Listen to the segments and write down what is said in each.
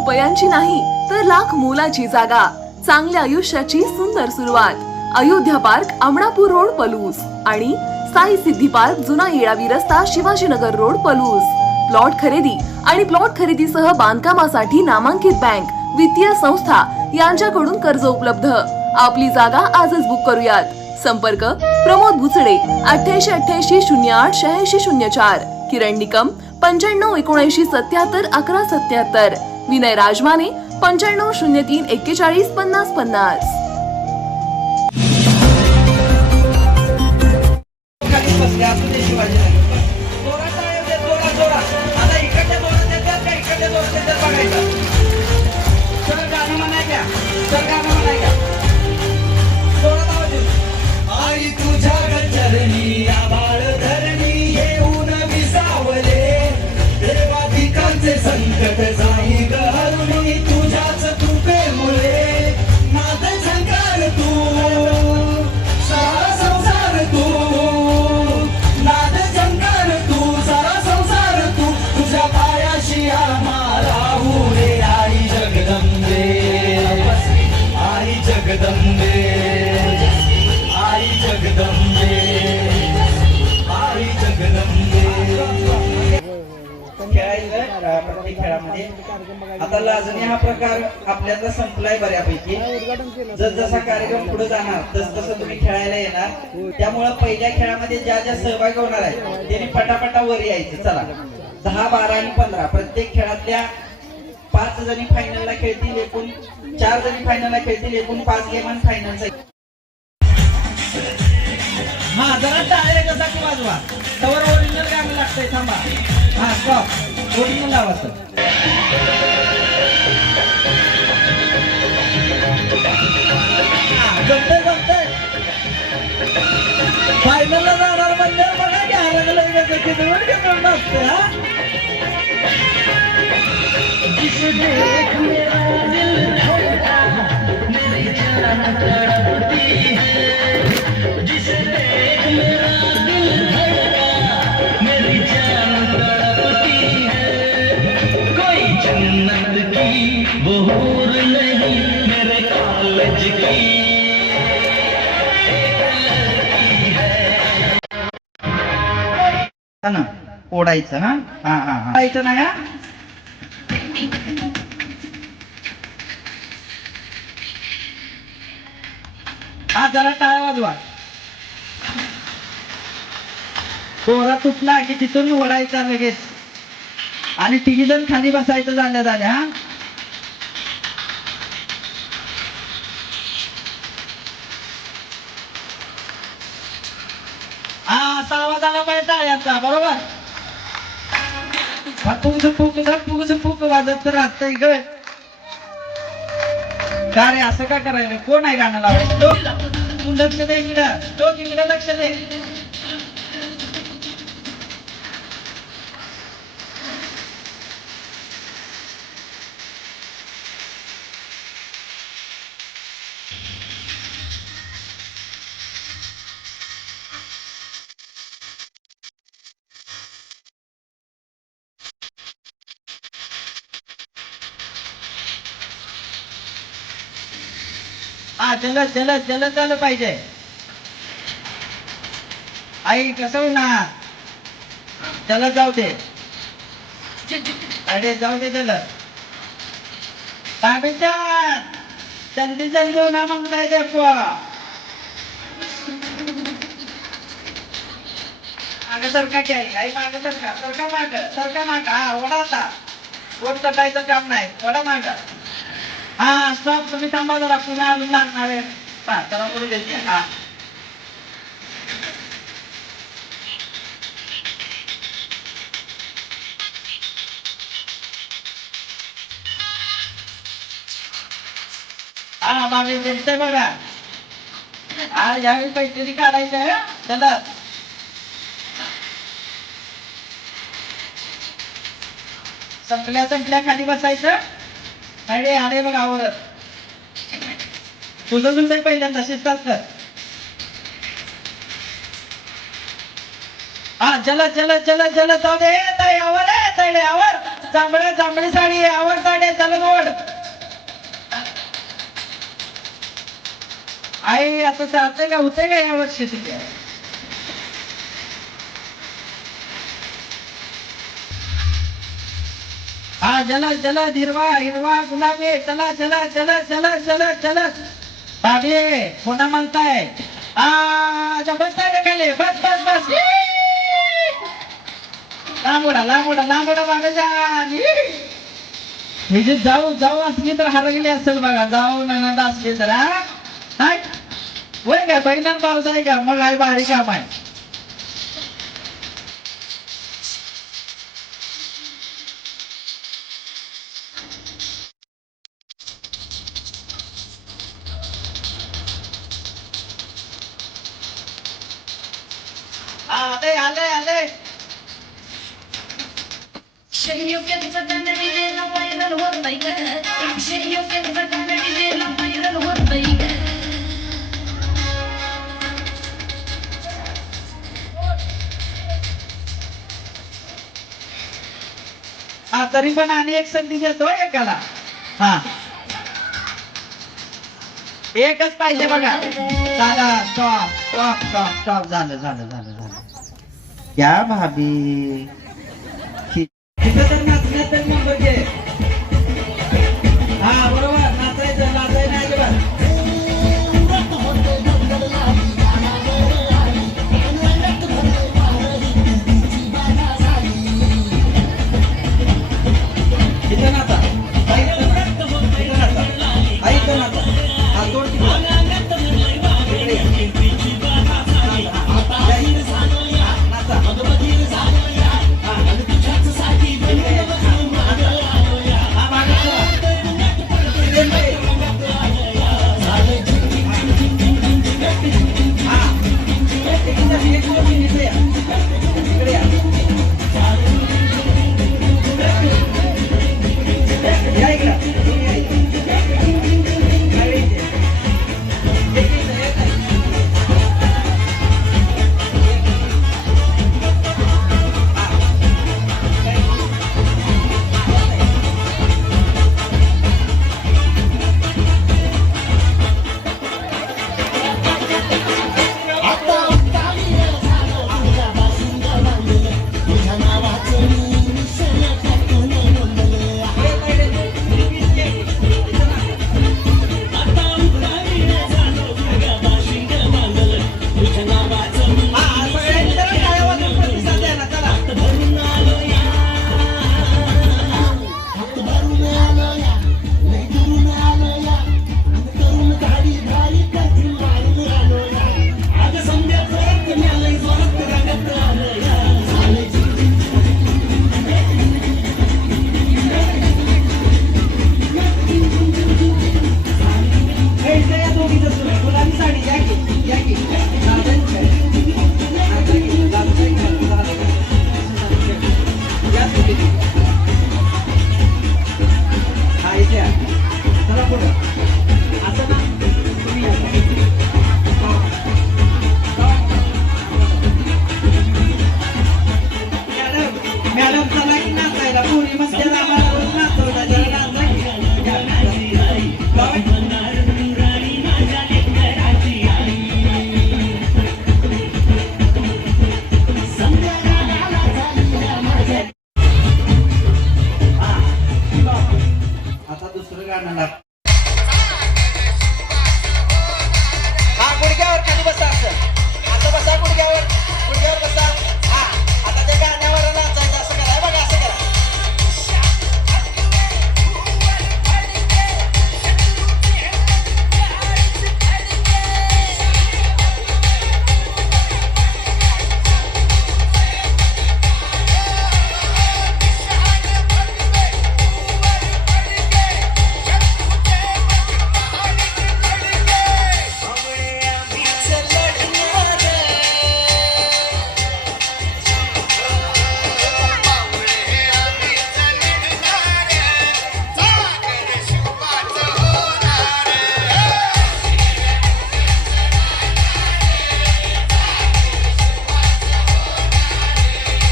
रुपयांची नाही तर लाख मोलाची जागा, चांगल्या आयुष्याची सुंदर सुरुवात. अयोध्या पार्क, अमणापूर रोड, पलूस आणि साई सिद्धी पार्क, जुना येळावी रस्ता, शिवाजीनगर रोड, पलूस. प्लॉट खरेदी आणि प्लॉट खरेदीसह बांधकामासाठी नामांकित बँक, वित्तीय संस्था यांच्याकडून कर्ज उपलब्ध. आपली जागा आजच बुक करूयात. संपर्क प्रमोद भुचडे 8888088604, किरण निकम 9579771177, विनय राजमाने 9503415050. आई तुझ्या चरणी आबाळ धरणी येऊन विसावले, देवाधिकांचे संकट जाई गहरुनी तुझ्याच कृपेमुळे. नाद झंकार तू सारा संसार तू, नाद झंकार तू सारा संसार तू, तुझ्या पायाशी आम्हाला उरे. आई जगदंबे, आई जगदंबे, आई जगदंबे, आई जगदंबे. खेळायचं प्रत्येक खेळामध्ये आता लाजणी हा प्रकार आपल्याला संपलाय बऱ्यापैकी. जसा कार्यक्रम पुढे जाणार तसं तुम्ही खेळायला येणार. त्यामुळे पहिल्या खेळामध्ये ज्या ज्या सहभागी होणार आहेत त्यांनी पटापटा वर यायचं. चला 10, 12 आणि 15 प्रत्येक खेळातल्या 5 जणी फायनलला खेळतील, एकूण 4 जणी फायनलला खेळतील, एकूण 5 गेम आणि फायनलचा. हा जरा टाळे कसा की वाजवा तवर ओरिजिनल गाणं लागतंय. थांबा, हा स्टॉप, ओरिजिनल लावा सर. जमतंय जमतंय. फायनलला जाणार म्हणजे बघा की हरगलं किती दूर घेऊन असते. हा ना ओढायचं. हा हा हा ओढायचं ना. हा जरा टाळा वाजवा. पोरा तुटला की तिथून ओढायचा लगेच आणि 3 जण खाली बसायचं झाल्या झाल्या. हा असा आवाज आला पाहिजे टाळ्याचा, बरोबर. फुक वाजत राहतंय ग. का रे असं का करायला? कोण आहे गाणं लावायचं? तू लक्ष दे इकडं, तो इकडं लक्ष दे. हा जलद जलद जलद झालं पाहिजे. आई कसं होणार? जलद जाऊ दे. अरे जाऊ दे जलद. जल्दी जल्दी होना मांगता है देखो. मागं सरका की आई, मागं सरका, सरका मागं, सरका मागं. हा ओढा आता. ओढ तटायचं काम नाही, ओढा मागं. हा स्टॉप, तुम्ही थांबा जरा, पुन्हा अजून लागणार आहे. हा चला पुढे देते. हा हा मागे दिसतंय बघा. हा यावेळी काहीतरी काढायचं. चला संपल्या खाली बसायचं. अरे आले बघ आवडत तुझं तुझं पहिल्यांदा शिस्तात कर. हा जलद जलद जलद जलद जाऊ दे. आवर जांभळी साडी आवड साडी चला ओढ. आई आता चालतंय का होतंय का या वर्षी तिथे. हा चला चला हिरवा हिरवा गुलाबी चला चला चला चला चला चला. भाभी पुन्हा म्हणताय बसताय खाली बस बस बस. लांबोडा लांबोडा लांबोडा मागे जा. हे जे जाऊ जाऊ असली तर हरगली असेल बघा. जाऊ नंदा असली तर हा वय काय बहिणान पाऊस आहे का मग आई भारी काम आहे. आले आले आले. हा तरी पण आणि एक संधी देतो एकाला. हा एकच पाहिजे बघा. झाला स्टॉप स्टॉप स्टॉप स्टॉप झालं झालं झालं झालं. क्या भाभी तिथं तर नाचण्यात तर नंबर घे. हा बरोबर नाचायचं नाचायचं नाही अजिबात. इथं नाचा इथं नाचा इथं नाचा.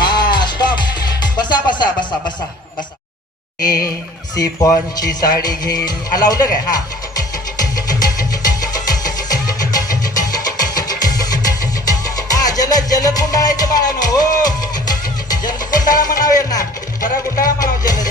हा दोन बसा बसा बसा बसा बसा. सिपॉनची साडी घेईन लावलं काय हा जलद गुंडाळायचं बाळानो हो जलद गुंडाळा म्हणावे ना जरा गुंडाळा म्हणावं जलद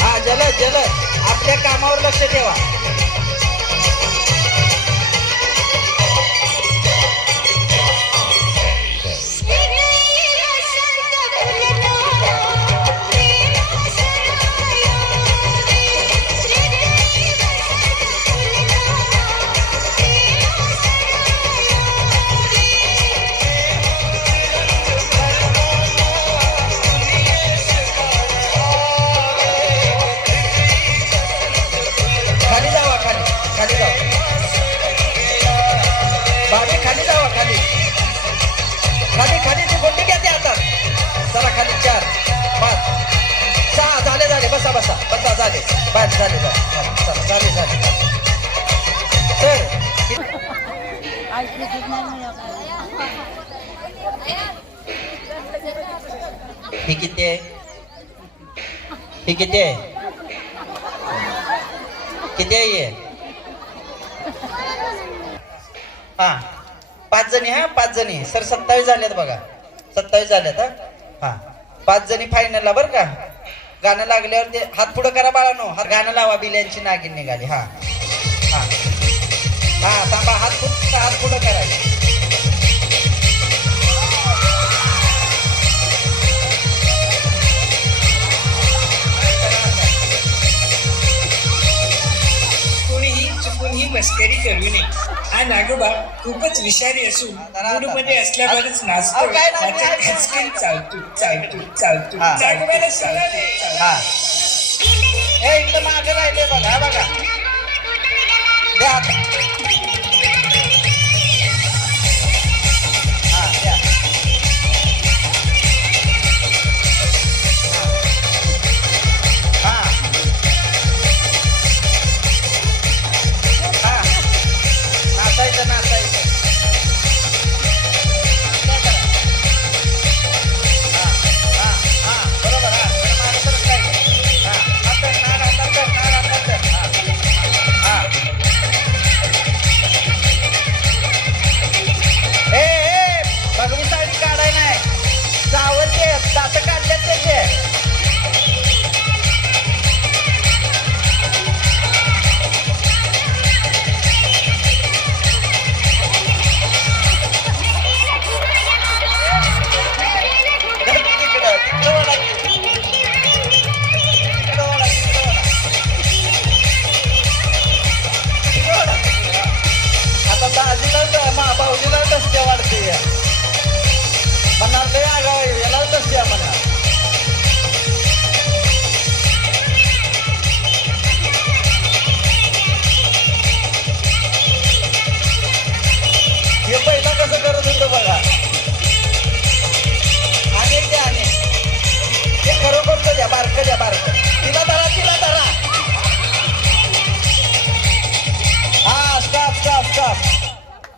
हा जलद आपल्या कामावर लक्ष ठेवा खाली ती गोंडी घ्या ते हातात चला खाली 4 5 6 झाले बसा झाले बस झाले झाले सर हे किती आहे किती आहे हा 5 जणी हा 5 जणी सर 27 झाल्यात बघा 27 झाल्यात हा 5 जणी फायनलला बरं का गाणं लागल्यावर ते हात पुढं करा बाळानो हा गाणं लावा बिल्यांची नागिन निघाली हा हा हा थांबा हात पुढं करा ही मस्करी करू नये हा नागोबा खूपच विषारी असून मूडमध्ये असल्यावरच नाचतो चालतो नागोबाला हा ए इथं मागे राहिले बघा द्या हा द्या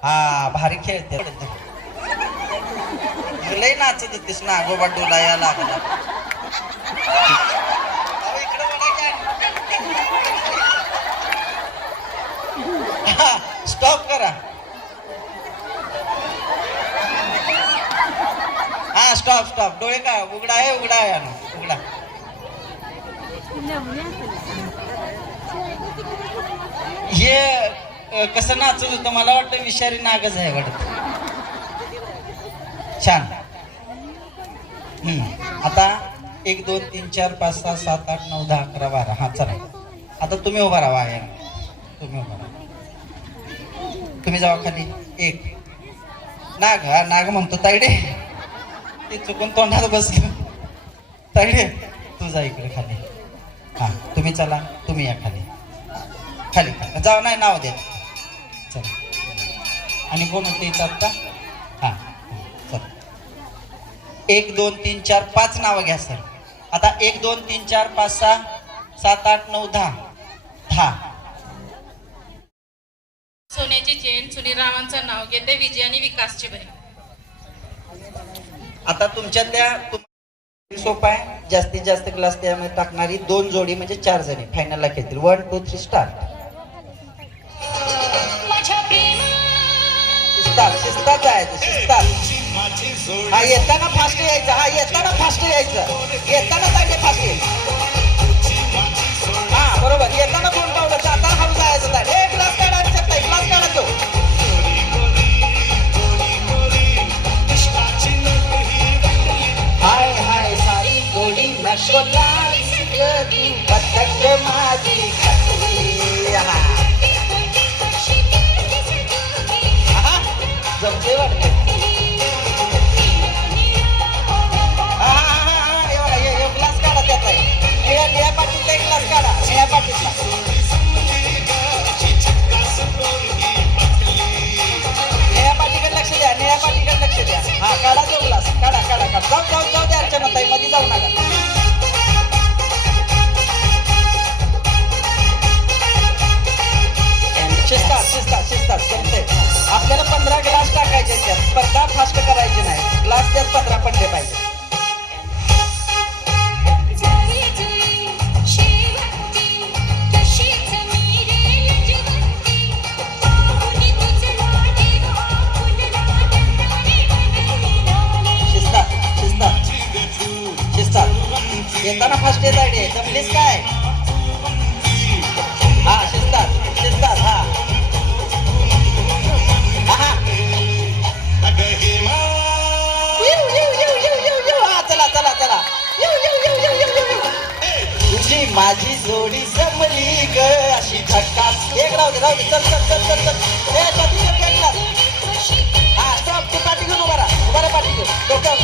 हा भारी खेळते लय नाचत होतीस ना गोबा डोला या लागला स्टॉप करा हा स्टॉप डोळे का उघडा आहे उघडा हे कसं नाचत होतं मला वाटतं विषारी नागच आहे वाटत छान आता 1 2 3 4 5 6 7 8 9 10 11 12 हा चला आता तुम्ही उभा राहा तुम्ही जावा खाली 1 नाग म्हणतो तायडे ते चुकून तोंडात बसलं तायडे तू जा इकडे खाली हा तुम्ही चला तुम्ही या खाली जाऊ नाही नाव देत चला आणि कोण होते इथं आता हा चला 1 2 3 4 5 नावं घ्या सर. आता 1 2 3 4 5 6 7 8 9 10 10. सोन्याची चेन सुनीलरावांचं नाव घेते, विजय आणि विकासची बहीण. आता तुमच्यातल्या सोपा आहे, जास्तीत जास्त ग्लास त्यामध्ये टाकणारी 2 जोडी म्हणजे 4 जणी फायनलला खेळतील. 1 2 3 स्टार्ट. शिस्तात जायचं, शिस्तात. हा येताना फास्ट यायचं, हा येताना फास्ट यायचं, येताना तागे फास्ट यायचं. हा बरोबर, येताना 2 पावलं, जाताना हळू जायचं. एक ग्लास काढा, ग्लास काढा तो. हाय हाय सारी गोडी नको लागली, पतंग माझी कटली. जमते वाटते. ग्लास काढा त्याचा, निळ्या पाटीचा एक ग्लास काढा, निळ्या पाटीचा. निळ्या पाटीकडे लक्ष द्या, निळ्या पाटीकडे लक्ष द्या. हा काढा तो ग्लास, काढा काढा काढा. जाऊ द्या अर्चनाताई, मध्ये जाऊ नका. शिस्तात जमते. आपल्याला 15 ग्लास टाकायचे त्यात, स्पर्धा फास्ट करायची नाही. ग्लास त्यात 15 पडले पाहिजे. शिस्तात येताना फास्ट येत आहे. जमलीस काय? हा शिस्तात. हा चला. तुझी माझी जोडी जमली ग अशी झक्कास. एक राहू दे. चल. हा स्टॉप. तू पाठी घेऊन उभा राहा पाठी घेऊन. डोक्यावर.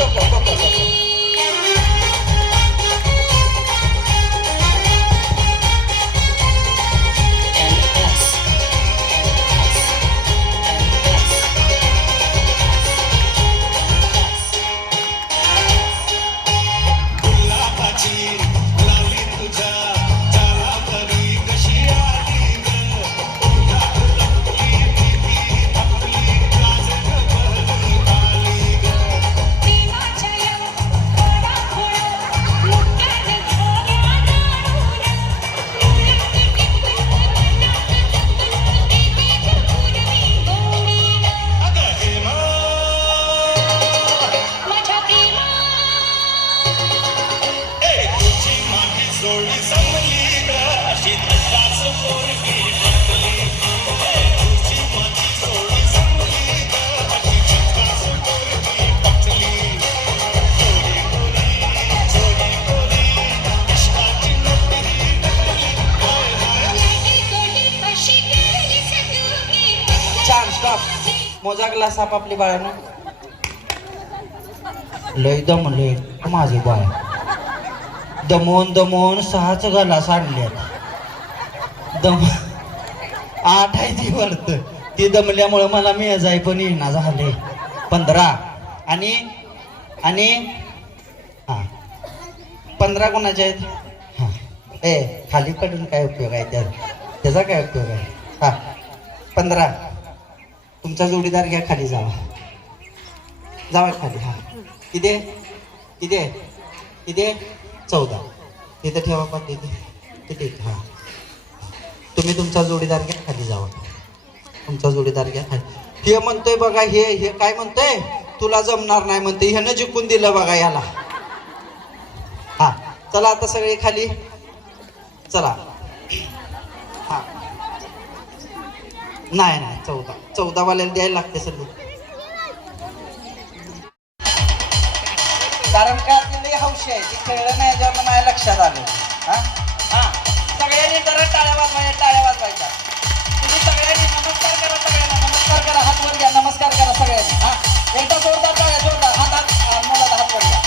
मोजा ग्लास आपापली बाळानं. लय दमले माझे बाळ, दमवून 6च ग्लास आणल्यात. 8 आहे ती वाढत. ती दमल्यामुळं मला मेजाय पण येणार झाले. 15 आणि हा 15 कोणाच्या आहेत? हा खाली पडून काय उपयोग आहे त्याचा काय उपयोग आहे? हा 15. तुमचा जोडीदार घ्या, खाली जावा खाली. हा किती 14. तिथे ठेवा पण तिथे. हा तुम्ही तुमचा जोडीदार घ्या, खाली जावा. तुमचा जोडीदार घ्या खाली. हे म्हणतोय बघा, हे काय म्हणतोय, तुला जमणार नाही म्हणते. ह्यानं जिंकून दिलं बघा याला. हा चला आता सगळे खाली चला. हा नाही 14 वाल्याला द्यायला लागते सर. कारण का ती हौशी आहे, ती खेळलं नाही जेव्हा माझ्या लक्षात आलं. हा सगळ्यांनी जरा टाळ्या वाजवायच्या. तुम्ही सगळ्यांनी नमस्कार करा, सगळ्यांना नमस्कार करा. हात वर घ्या, नमस्कार करा सगळ्यांनी. हा एकदा जोरदार टाळ्या, जोरदार मुलाला हात वर घ्या.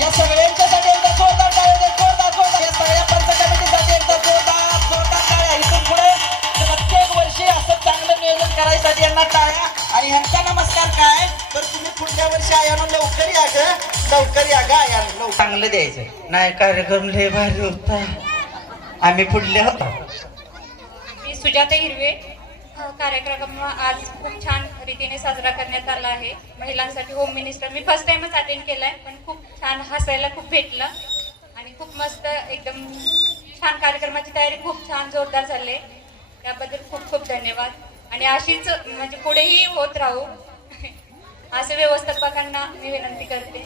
या सगळ्यांच्यासाठी एकदा जोरदार टाळ्या द्या, जोरदार. या सगळ्या पंच कमिटीसाठी एकदा जोरदार टाळ्या. इथून पुढे प्रत्येक वर्षी असं चांगलं नियोजन करायसाठी यांना टाळ्या. आणि ह्यांचा नमस्कार काय तर तुम्ही पुढच्या पुढच्या वर्षी आयानं लवकर या ग, लवकर या ग आयानं लवकर. चांगलं द्यायचं नाही. कार्यक्रम लय भारी होता, आम्ही पुढले होतो. मी सुजाता हिरवे. कार्यक्रम आज खूप छान रीतीने साजरा करण्यात आला आहे. महिलांसाठी होम मिनिस्टर मी फर्स्ट टाइमच अटेंड केलाय, पण खूप छान हसायला खूप भेटलं आणि खूप मस्त एकदम छान कार्यक्रमाची तयारी खूप छान जोरदार झाली. त्याबद्दल खूप खूप धन्यवाद आणि अशीच म्हणजे पुढेही होत राहू असे व्यवस्थापकांना मी विनंती करते.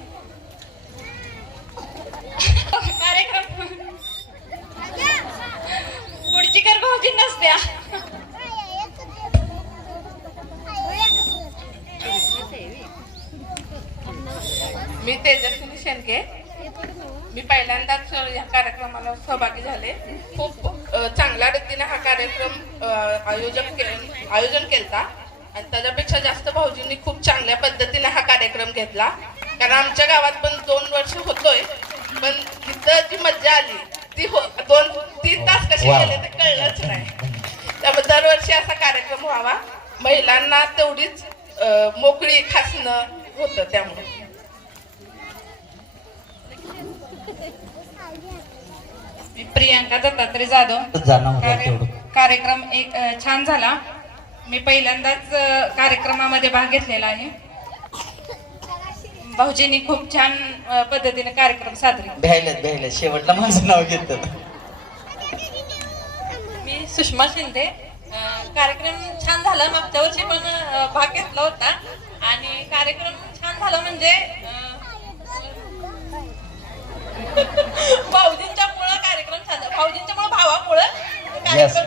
कार्यक्रम पुढची कर भाऊजी नसत्या. मी तेजस्विनी शेंडके. मी पहिल्यांदाच या कार्यक्रमाला सहभागी झाले. खूप चांगल्या रीतीने हा कार्यक्रम आयोजन केलता आणि त्याच्यापेक्षा जास्त भाऊजींनी खूप चांगल्या पद्धतीने हा कार्यक्रम घेतला. कारण आमच्या गावात पण 2 वर्ष होतोय, पण तिथं जी मज्जा आली ती 2-3 तास कसे गेले ते कळलंच नाही. त्यामुळे दरवर्षी असा कार्यक्रम व्हावा. महिलांना तेवढीच मोकळी खासणं होतं. त्यामुळे मी प्रियांका दत्तात्रय जाधव. कार्यक्रम एक छान झाला. मी पहिल्यांदाच कार्यक्रमामध्ये भाग घेतलेला आहे. भाऊजींनी खूप छान पद्धतीने कार्यक्रम साजरे. भ्यायला शेवटला माझं नाव घेतलं. मी सुषमा शिंदे. कार्यक्रम छान झाला. मागच्या वर्षी पण भाग घेतला होता आणि कार्यक्रम छान झाला म्हणजे भाऊजींच्या मुळे कार्यक्रम छान झाला. भाऊजींच्या मुळे भावामुळे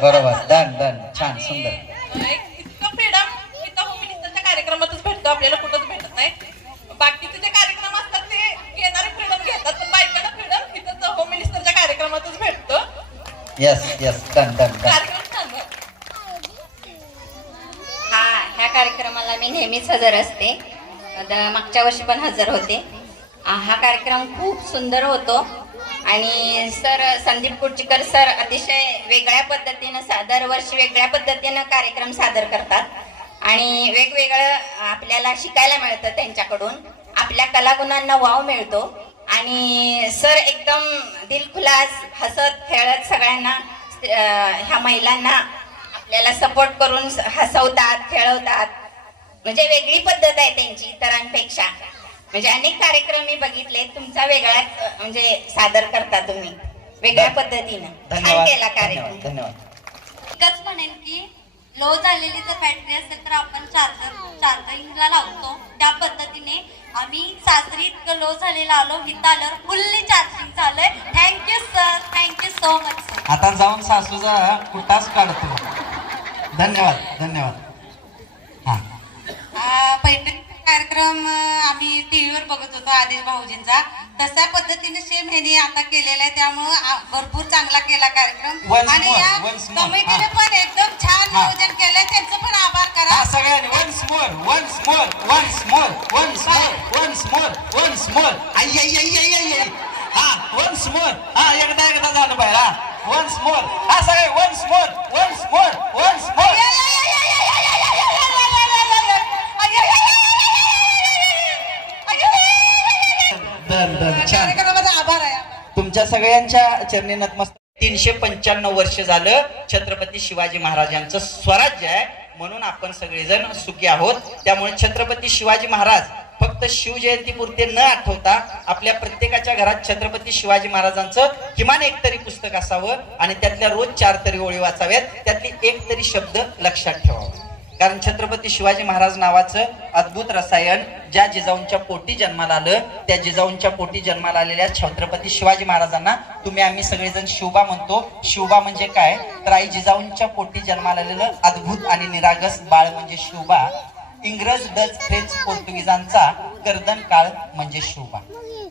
बरोबर. डन छान सुंदर. इतकं फ्रीडम इथं होम मिनिस्टरच्या कार्यक्रमातच भेटतो, आपल्याला कुठंच भेटत नाही. बाकीचे जे कार्यक्रम असतात ते घेणारे फ्रीडम घेतात, पण बायकांना फ्रीडम इथं होम मिनिस्टरच्या कार्यक्रमातच भेटतो. यस डन कार्यक्रम छान झाला. ह्या कार्यक्रमाला मी नेहमीच हजर असते. मागच्या वर्षी पण हजर होते. हा कार्यक्रम खूप सुंदर होतो आणि सर संदीप कुर्चीकर सर अतिशय वेगळ्या पद्धतीनं दरवर्षी वेगळ्या पद्धतीनं कार्यक्रम सादर करतात आणि वेगवेगळं आपल्याला शिकायला मिळतं त्यांच्याकडून. आपल्या कलागुणांना वाव मिळतो आणि सर एकदम दिलखुलास हसत खेळत सगळ्यांना ह्या महिलांना आपल्याला सपोर्ट करून हसवतात, खेळवतात. म्हणजे वेगळी पद्धत आहे त्यांची इतरांपेक्षा. म्हणजे अनेक कार्यक्रम मी बघितले, तुमचा वेगळा म्हणजे सादर करता तुम्ही वेगळ्या पद्धतीनं. छान केला कार्यक्रम. धन्यवाद. एकच म्हणेन की लो झालेली जर बॅटरी असेल तर आपण चार्जिंगला लावतो. त्या पद्धतीने आम्ही सासरी इतकं लो झालेलं आलो, इथं आल्यावर फुल्ली चार्जिंग झालंय. Thank you sir, thank you so much sir. आता जाऊन सासूचा कुटाच काढतो. धन्यवाद. पहिला कार्यक्रम आम्ही टीव्हीवर बघत होतो आदेश भाऊजींचा. तशा पद्धतीने सेम ह्याने आता केलेला आहे, त्यामुळं भरपूर चांगला केला कार्यक्रम. आणि या कमिटीने पण एकदम छान नियोजन केलंय, त्यांचं पण आभार करा सगळ्यांनी. Once more. Once more. एकदा झालं बाहेर. Once more. सगळे वन्स मोर. आभार आहे तुमच्या सगळ्यांच्या चरणी नतमस्तक. 395 वर्ष झालं छत्रपती शिवाजी महाराजांचं स्वराज्य आहे, म्हणून आपण सगळेजण सुखी आहोत. त्यामुळे छत्रपती शिवाजी महाराज फक्त शिवजयंतीपुरते न आठवता आपल्या प्रत्येकाच्या घरात छत्रपती शिवाजी महाराजांचं किमान एक तरी पुस्तक असावं आणि त्यातल्या रोज 4 तरी ओळी वाचाव्यात, त्यातली एक तरी शब्द लक्षात ठेवावा. कारण छत्रपती शिवाजी महाराज नावाचं अद्भुत रसायन ज्या जिजाऊंच्या पोटी जन्माला आलं, त्या जिजाऊंच्या पोटी जन्माला आलेल्या छत्रपती शिवाजी महाराजांना आम्ही सगळेजण शिवबा म्हणतो. शिवबा म्हणजे काय तर आई जिजाऊंच्या पोटी जन्माला आलेलं अद्भुत आणि निरागस बाळ म्हणजे शिवबा. इंग्रज, डच, फ्रेंच, पोर्तुगीजांचा गर्दन काळ म्हणजे शिवबा.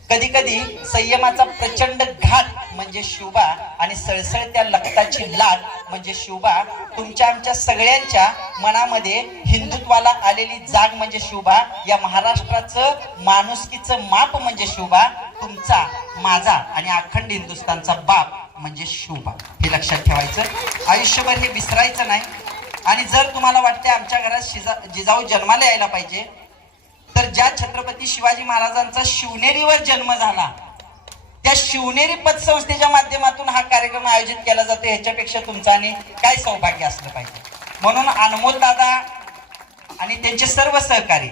कधी कधी संयमाचा प्रचंड घात म्हणजे शिवबा आणि सळसळत्या लखताची लाट म्हणजे शिवबा. तुमच्या आमच्या सगळ्यांच्या मनामध्ये हिंदुत्वाला आलेली जाग म्हणजे शिवबा. या महाराष्ट्राचं माणुसकीचं माप म्हणजे शिवबा. तुमचा, माझा आणि अखंड हिंदुस्थानचा बाप म्हणजे शिवबा. हे लक्षात ठेवायचं, आयुष्यभर हे विसरायचं नाही. आणि जर तुम्हाला वाटते आमच्या घरात जिजाऊ जन्माला यायला पाहिजे तर तर ज्या छत्रपती शिवाजी महाराजांचा शिवनेरीवर जन्म झाला त्या शिवनेरी पतसंस्थेच्या माध्यमातून हा कार्यक्रम आयोजित केला जातो, ह्याच्यापेक्षा तुमचं आणि काय सौभाग्य असलं पाहिजे. म्हणून अनमोल दादा आणि त्यांचे सर्व सहकारी,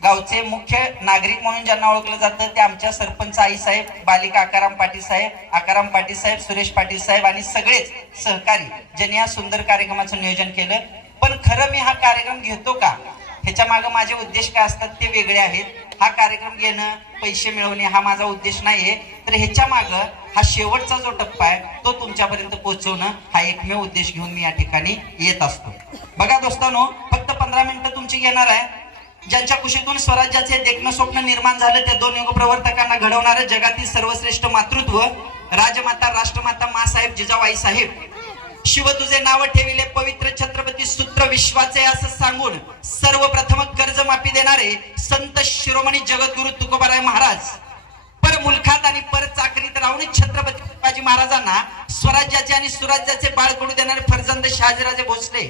गावचे मुख्य नागरिक म्हणून ज्यांना ओळखलं जातं ते आमच्या सरपंच आई साहेब, बालिका आकाराम पाटील साहेब, सुरेश पाटील साहेब आणि सगळेच सहकारी ज्यांनी या सुंदर कार्यक्रमाचं नियोजन केलं. पण खरं मी हा कार्यक्रम घेतो का, ह्याच्या मागे माझे उद्देश काय असतात ते वेगळे आहेत. हा कार्यक्रम घेणं, पैसे मिळवणे हा माझा उद्देश नाहीये. तर ह्याच्या मागे हा शेवटचा जो टप्पा आहे तो तुमच्यापर्यंत पोहोचवणं हा एकमेव उद्देश घेऊन मी या ठिकाणी येत असतो. बघा दोस्तांनो, फक्त 15 मिनिटं तुमची घेणार आहे. ज्यांच्या कुशीतून स्वराज्याचे देखणं स्वप्न निर्माण झालं त्या दोन युगप्रवर्तकांना घडवणारं जगातील सर्वश्रेष्ठ मातृत्व राजमाता राष्ट्रमाता मासाहेब जिजाबाई साहेब, शिव तुझे नाव ठेविले पवित्र छत्रपती सूत्र विश्वाचे असं सांगून सर्वप्रथम कर्जमाफी देणारे संत शिरोमणी जगद्गुरु तुकोबाराय महाराज, पर मुलखात आणि पर चाकरीत राहून छत्रपती शिवाजी महाराजांना स्वराज्याचे आणि सुराज्याचे बाळ करू देणारे फर्जंद शहाजीराजे भोसले.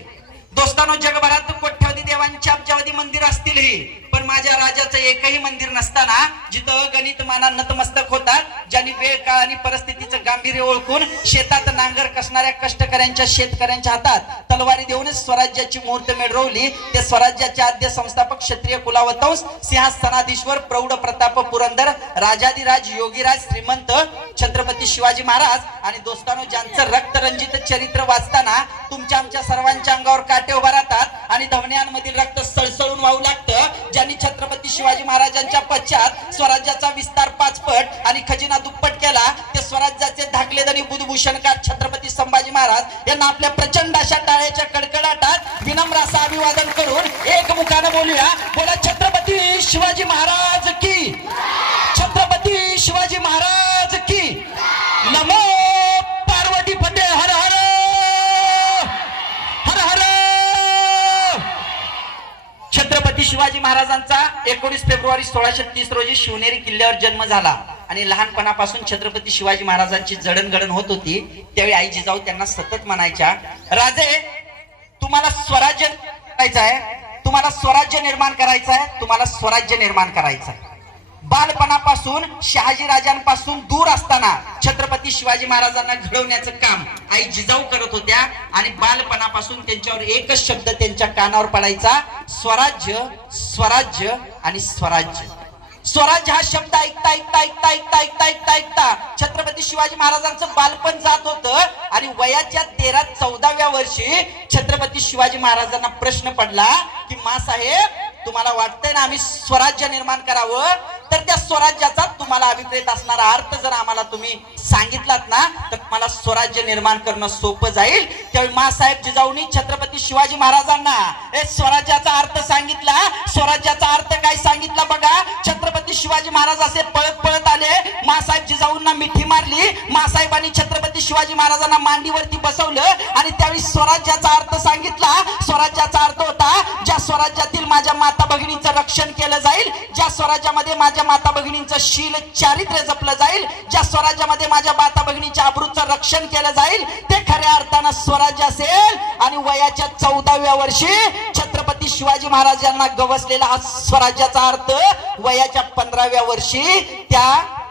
दोस्तांनो, जगभरात कोट्यवधी देवांची अब्जावधी मंदिर असतीलही, पण माझ्या राजाचं एकही मंदिर नसताना जिथं गणित माना नतमस्तक होतात, ज्यांनी वेळ काळ आणि परिस्थितीचं गांभीर्य ओळखून शेतात नांगर कसणाऱ्या कष्टकऱ्यांच्या शेतकऱ्यांच्या हातात तलवारी देऊनच स्वराज्याची मुहूर्तमेढ रोवली, ते स्वराज्याचे आद्य संस्थापक क्षत्रिय कुलावतंस सिंहासनाधीश्वर प्रौढ प्रताप पुरंदर राजाधिराज योगीराज श्रीमंत छत्रपती शिवाजी महाराज. आणि दोस्तांनो, ज्यांचं रक्तरंजित चरित्र वाचताना तुमच्या आमच्या सर्वांच्या अंगावर काटे उभा राहतात आणि धमन्यांमधील रक्त सळसळून वाहू लागतं, ज्यांनी छत्रपती शिवाजी महाराजांच्या पश्चात स्वराज्याचा विस्तार 5 पट आणि खजिना दुप्पट केला, ते स्वराज्याचे धाकलेदनी बुधभूषणकार छत्रपती संभाजी महाराज यांना आपल्या प्रचंड अशा टाळ्याच्या कडकडाटात विनम्र असं अभिवादन करून एकमुखानं बोलूया. बोला छत्रपती शिवाजी महाराज की, छत्रपती शिवाजी महाराज की. नमो पार्वती फते हर हर हर हर. छत्रपती शिवाजी महाराजांचा 19 फेब्रुवारी 1630 रोजी शिवनेरी किल्ल्यावर जन्म झाला आणि लहानपणापासून छत्रपती शिवाजी महाराजांची जडणघडण होत होती. त्यावेळी आई जिजाऊ त्यांना सतत म्हणायच्या, राजे तुम्हाला स्वराज्य करायचं आहे, तुम्हाला स्वराज्य निर्माण करायचं आहे, तुम्हाला स्वराज्य निर्माण करायचं आहे. बालपणापासून शहाजी राजांपासून दूर असताना छत्रपती शिवाजी महाराजांना घडवण्याचं काम आई जिजाऊ करत होत्या आणि बालपणापासून त्यांच्यावर एकच शब्द त्यांच्या कानावर पडायचा, स्वराज्य स्वराज्य आणि स्वराज्य. स्वराज्य हा शब्द ऐकता ऐकता ऐकता ऐकता ऐकता ऐकता ऐकता छत्रपती शिवाजी महाराजांचं बालपण जात होतं आणि वयाच्या 13-14व्या वर्षी छत्रपती शिवाजी महाराजांना प्रश्न पडला की मासाहेब, तुम्हाला वाटतंय ना आम्ही स्वराज्य निर्माण करावं, तर त्या स्वराज्याचा तुम्हाला अभिप्रेत असणारा अर्थ जर आम्हाला तुम्ही सांगितलात ना तर मला स्वराज्य निर्माण करणं सोपं जाईल. त्यावेळी मासाहेब जिजाऊंनी छत्रपती शिवाजी महाराजांना स्वराज्याचा अर्थ सांगितला. स्वराज्याचा अर्थ काय सांगितला बघा. छत्रपती शिवाजी महाराज असे पळत पळत आले, मासाहेब जिजाऊंना मिठी मारली, मासाहेबांनी छत्रपती शिवाजी महाराजांना मांडीवरती बसवलं आणि त्यावेळी स्वराज्याचा अर्थ सांगितला. स्वराज्याचा अर्थ होता, ज्या स्वराज्यातील माझ्या माता भगिनींचं रक्षण केलं जाईल, ज्या स्वराज्यामध्ये माझ्या माता भगिनींचं शील चारित्र्य जपलं जाईल, ज्या स्वराज्यामध्ये माझ्या माता भगिनीच्या अब्रूचं रक्षण केलं जाईल, ते खऱ्या अर्थानं स्वराज्य असेल. आणि वयाच्या 14व्या वर्षी छत्रपती शिवाजी महाराजांना गवसलेला हा स्वराज्याचा अर्थ वयाच्या 15व्या वर्षी त्या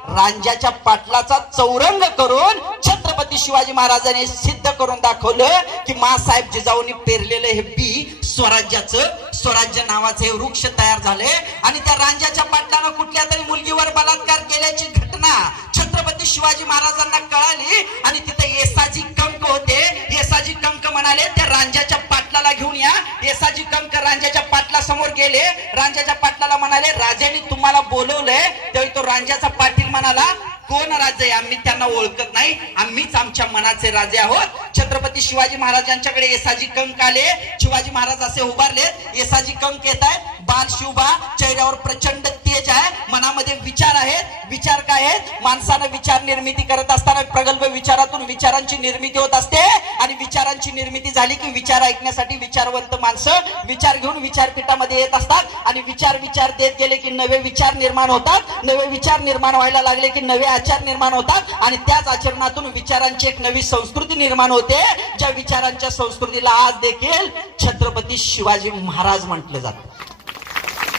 रांजाच्या पाटलाचा चौरंग करून छत्रपती शिवाजी महाराजांनी सिद्ध करून दाखवलं की मासाहेब जिजाऊंनी पेरलेलं हे बी स्वराज्याचं, स्वराज्य नावाचे वृक्ष तयार झाले. आणि त्या रांजाच्या पाटलानं कुठल्या तरी मुलगीवर बलात्कार केल्याची घटना छत्रपती शिवाजी महाराजांना कळाली आणि तिथे येसाजी कंक होते. येसाजी कंक म्हणाले त्या रांजाच्या पाटलाला घेऊन या. येसाजी कंक रांजाच्या पाटला समोर गेले, रांजाच्या पाटलाला म्हणाले राजांनी तुम्हाला बोलवलंय. त्यावेळी तो रांजाचा पाटील म्हणाला, कोण राजे? आम्ही त्यांना ओळखत नाही, आम्हीच आमच्या मनाचे राजे आहोत. छत्रपती शिवाजी महाराजांच्याकडे येसाजी कंक आले. शिवाजी महाराज असे उभारलेत, येसाजी कंक येत आहेत, बाल शिवबा, चेहऱ्यावर प्रचंड तेज आहे, मनामध्ये विचार आहेत. विचार काय आहेत? माणसानं विचार निर्मिती करत असताना प्रगल्भ विचारातून विचारांची निर्मिती होत असते आणि विचारांची निर्मिती झाली की विचार ऐकण्यासाठी विचारवंत माणसं विचार घेऊन विचारपीठामध्ये येत असतात आणि विचार देत गेले की नवे विचार निर्माण होतात. नवे विचार निर्माण व्हायला लागले की नवे आचार निर्माण होतात आणि त्याच आचरणातून विचारांची एक नवी संस्कृती निर्माण होते. ज्या विचारांच्या संस्कृतीला आज देखील छत्रपती शिवाजी महाराज म्हटलं जातं.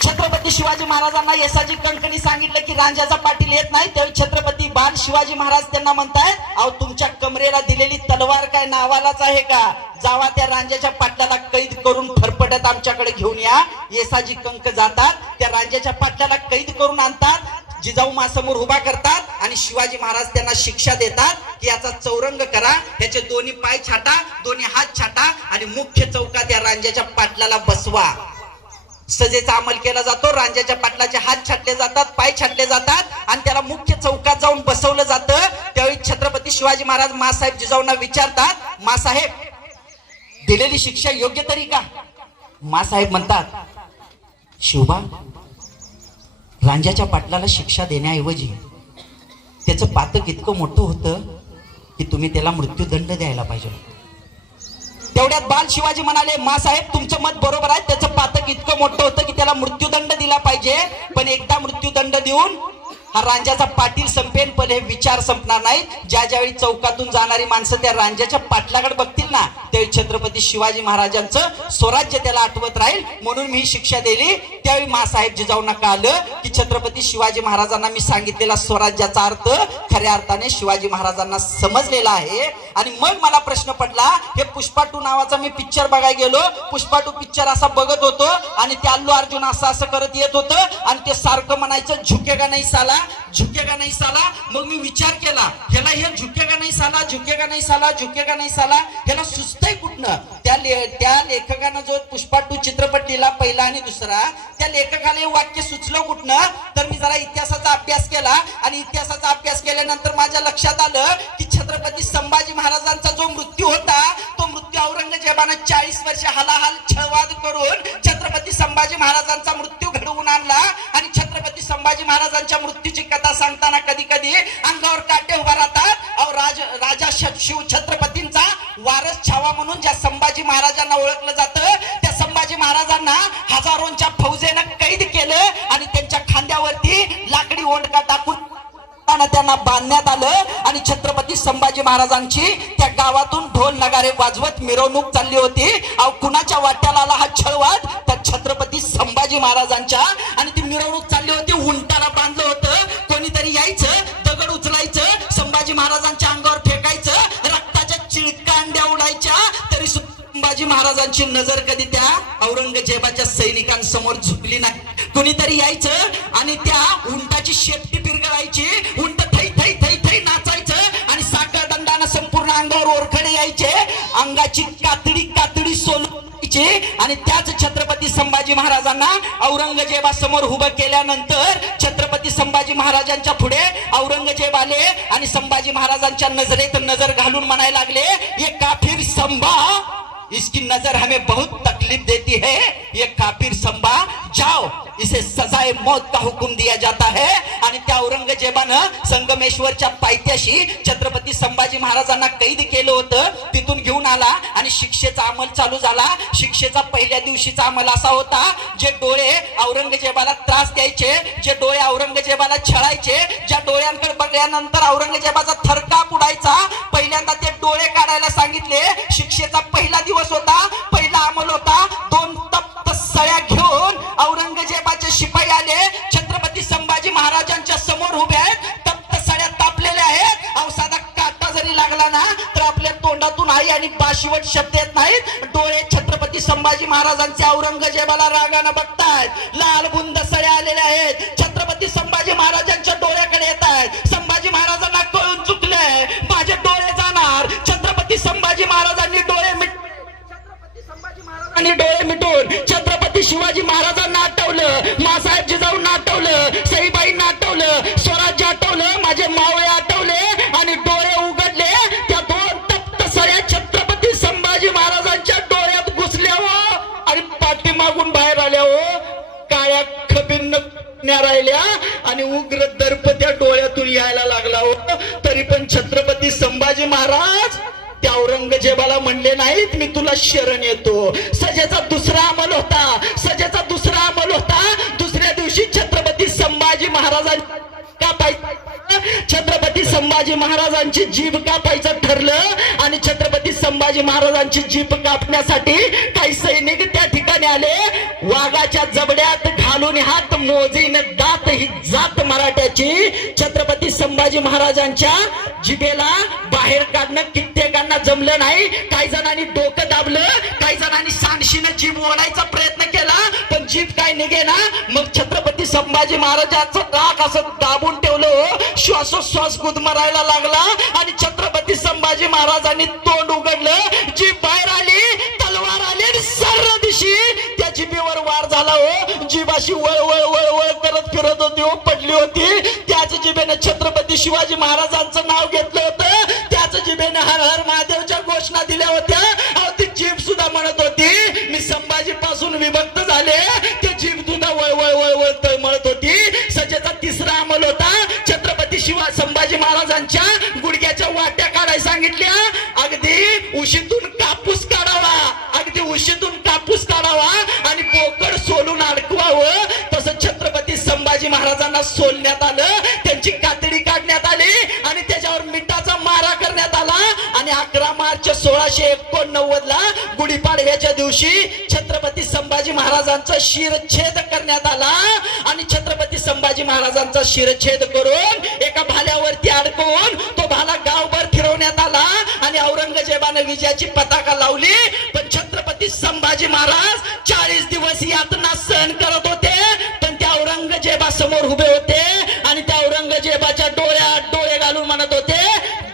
छत्रपती छत्रपती शिवाजी महाराजांना येसाजी कंकनी सांगितलं की रांजाचा पाटील येत नाही, त्यावेळी छत्रपती बाल शिवाजी महाराज त्यांना म्हणतायत, अहो तुमच्या कमरेला दिलेली तलवार काय नावालाच आहे का? जावा त्या रांजाच्या पाटलाला कैद करून फरफटत आमच्याकडे घेऊन या. येसाजी कंक जातात, त्या रांजाच्या पाटलाला कैद करून आणतात, जिजाऊ मासमोर उभा करतात आणि शिवाजी महाराज त्यांना शिक्षा देतात की याचा चौरंग करा, ह्याचे दोन्ही पाय छाटा, दोन्ही हात छाटा आणि मुख्य चौकात या रांजाच्या पाटलाला बसवा. सजेचा अंमल केला जातो. रांजाच्या पाटलाचे हात छाटले जातात, पाय छाटले जातात आणि त्याला मुख्य चौकात जाऊन बसवलं जातं. त्यावेळी छत्रपती शिवाजी महाराज मासाहेब जिजाऊंना विचारतात, मासाहेब दिलेली शिक्षा योग्य तरी का? मासाहेब म्हणतात, शिवबा रांजाच्या पाटलाला शिक्षा देण्याऐवजी त्याचं पातक इतकं मोठं होतं की तुम्ही त्याला मृत्यूदंड द्यायला पाहिजे. तेवढ्यात बाल शिवाजी म्हणाले, मासाहेब तुमचं मत बरोबर आहे, त्याचं पातक इतकं मोठं होतं की त्याला मृत्यूदंड दिला पाहिजे, पण एकदा मृत्यूदंड देऊन हा रांजाचा पाटील संपेन, पण हे विचार संपणार नाही. ज्यावेळी चौकातून जाणारी माणसं त्या रांजाच्या पाटलाकडे बघतील ना, त्यावेळी छत्रपती शिवाजी महाराजांचं स्वराज्य त्याला आठवत राहील. म्हणून मी ही शिक्षा दिली. त्यावेळी मासाहेब जिजाऊंना कळलं की छत्रपती शिवाजी महाराजांना मी सांगितलेला स्वराज्याचा अर्थ खऱ्या अर्थाने शिवाजी महाराजांना समजलेला आहे. आणि मग मला प्रश्न पडला, हे पुष्पा 2 नावाचा मी पिक्चर बघायला गेलो. पुष्पा 2 पिक्चर असा बघत होतो आणि ते अल्लू अर्जुन असं करत येत होतं आणि ते सारखं म्हणायचं, झुकेगा नाही साला, झुकेगा नाही साला. मग मी विचार केला, ह्याला हे झुकेगा नाही साला, झुकेगा नाही साला, झुकेगा नाही साला, ह्याला सुचतंय कुठनं? त्या लेखकानं जो पुष्पा 2 चित्रपट लिहिला पहिला आणि दुसरा, त्या लेखकाला हे वाक्य सुचलं कुठनं? तर मी जरा इतिहासाचा अभ्यास केला आणि इतिहासाचा अभ्यास केल्यानंतर माझ्या लक्षात आलं की छत्रपती संभाजी महाराजांचा जो मृत्यू होता, तो मृत्यू औरंगजेबानं 40 वर्ष हालाहाल छळवाद करून छत्रपती संभाजी महाराजांचा मृत्यू घडवून आणला. आणि छत्रपती संभाजी महाराजांच्या मृत्यूची कथा सांगताना कधी कधी अंगावर काटे उभा राहतात. राजा शिव छत्रपतींचा वारस छावा म्हणून ज्या संभाजी महाराजांना ओळखलं जातं, त्या संभाजी महाराजांना हजारोंच्या फौजेनं कैद केलं आणि त्यांच्या खांद्यावरती लाकडी ओंडका टाकून त्यांना बांधण्यात आलं. आणि छत्रपती संभाजी महाराजांची त्या गावातून ढोल नगारे वाजवत मिरवणूक चालली होती. अहो कुणाच्या वाट्याला आला हा छळवाद? त्या छत्रपती संभाजी महाराजांच्या. आणि ती मिरवणूक चालली होती, उंटाला बांधलं होतं. कोणीतरी यायचं, दगड उचलायचं, संभाजी महाराजांच्या अंगावर फेकायचं, रक्ताच्या चिळकांड्या उडायच्या, तरी संभाजी महाराजांची नजर कधी त्या औरंगजेबाच्या सैनिकांसमोर झुकली नाही. कोणीतरी यायचं आणि त्या उंटाची शेपटी पिरगळायची, उंट थै थै थै थै नाचायचं आणि साखर दंडानं संपूर्ण अंगावर ओरखडे यायचे, अंगाची कातडी कातडी सोलायची. आणि त्याच छत्रपती संभाजी महाराजांना औरंगजेबासमोर उभं केल्यानंतर छत्रपती संभाजी महाराजांच्या पुढे औरंगजेब आले आणि संभाजी महाराजांच्या नजरेत नजर घालून म्हणायला लागले, ये काफिर संभा, इसकी नजर हमें बहुत तकलीफ देती है, ये काफिर संभा, जाओ इसे सजाए मौत का हुक्म दिया जाता है. आणि त्या औरंगजेबानं संगमेश्वरच्या पायथ्याशी छत्रपती संभाजी महाराजांना कैद केलं होतं. तिथून घेऊन आला आणि शिक्षेचा अंमल चालू झाला. शिक्षेचा पहिल्या दिवशीचा अंमल असा होता, जे डोळे औरंगजेबाला त्रास द्यायचे, जे डोळे औरंगजेबाला छळायचे, ज्या डोळ्यांकडे बघल्यानंतर औरंगजेबाचा थरकाप उडायचा, पहिल्यांदा ते डोळे काढायला सांगितले. शिक्षेचा पहिला दिवस होता, पहिला अंमल होता. 2 तप्त सळ्या घेऊन औरंगजेबाचे शिपाई आले. छत्रपती संभाजी महाराजांच्या समोर उभे आहेत, तप्त सळ्या तापलेल्या आहेत. अहो साधा काटा जरी लागला ना तर आपल्या तोंडातून आई आणि बाशिवट शब्द येत नाहीत. डोळे छत्रपती संभाजी महाराजांचे औरंगजेबाला रागानं बघतायत. लाल बुंद सळ्या आलेल्या आहेत, छत्रपती संभाजी महाराजांच्या डोळ्याकडे येत आहेत. संभाजी महाराजांना कळून चुकलंय, माझे डोळे जाणार. छत्रपती संभाजी महाराजांनी डोळे मिटून छत्रपती शिवाजी महाराजांना आठवलं, मासाहेब जिजाऊंना आठवलं, सईबाईंना आठवलं, स्वराज्य आठवलं, माझे मावळे आठवले आणि डोळे उघडले. त्या 2 तप्त सळ्या छत्रपती संभाजी महाराजांच्या डोळ्यात घुसल्या हो आणि पाठीमागून बाहेर आल्या हो. काळ्या खबीर राहिल्या आणि उग्र दर्प त्या डोळ्यातून यायला लागला हो. तरी पण छत्रपती संभाजी महाराज त्या औरंगजेबाला म्हणले नाहीत, मी तुला शरण येतो. सजेचा दुसरा अंमल होता, सजेचा दुसरा अंमल होता. दुसऱ्या दिवशी छत्रपती संभाजी महाराजांची छत्रपती संभाजी महाराजांची जीभ कापायचं ठरलं. आणि छत्रपती संभाजी महाराजांची जीभ कापण्यासाठी काही सैनिक त्या ठिकाणी आले. वाघाच्या जबड्यात घालून हात मोजीन दात ही जात मराठ्याची. छत्रपती संभाजी महाराजांच्या जिभेला बाहेर काढणं कित्येकांना जमलं नाही. काही जणांनी डोकं दाबलं, काही जणांनी सांडशीनं जीभ ओढायचा प्रयत्न केला, पण जीभ काय निघेना. मग छत्रपती संभाजी महाराजांचं नाक असं दाबून ठेवलं, श्वासोश्वास गुदमरायला लागला आणि छत्रपती संभाजी महाराजांनी तोंड उघडलं, जीभ बाहेर आली, तलवार आली आणि सर्व दिशी त्या जिभेवर वार झाला. हो, जीभ अशी वळ वळ वळ वळ करत फिरत होती, हो पडली होती. त्याच जिभेने छत्रपती शिवाजी महाराजांचं नाव घेतलं होतं, त्याच जिभेने हर हर महादेवच्या घोषणा दिल्या होत्या. अहो, ती जीभ सुद्धा म्हणत होती मी संभाजी पासून विभक्त झाले. ते जीभ सुद्धा वळ वळ वळ वळ तळमळत होती. सजेचा तिसरा अंमल होता, छत्रपती संभाजी महाराजांच्या गुडघ्याच्या वाट्या काढायला सांगितल्या. अगदी उशीतून कापूस काढावा, अगदी उशीतून कापूस काढावा आणि बोकड सोलून अडकवावं. तसं छत्रपती संभाजी महाराजांना सोलण्यात आलं, त्यांची कातडी काढण्यात आली आणि त्याच्यावर मिठाचा मारा करण्यात आला. आणि 11 मार्च 1689 ला गुढीपाडव्याच्या दिवशी छत्रपती संभाजी महाराजांचा शिरच्छेद करण्यात आला. आणि छत्रपती संभाजी महाराजांचा शिरच्छेद करून एका भाल्यावरती अडकवून तो भाला गावभर फिरवण्यात आला आणि औरंगजेबाने विजयाची पताका लावली. पण छत्रपती संभाजी महाराज 40 दिवस यातना सहन करत होते. पण त्या औरंगजेबासमोर उभे होते आणि त्या औरंगजेबाच्या डोळ्यात डोळे घालून म्हणत होते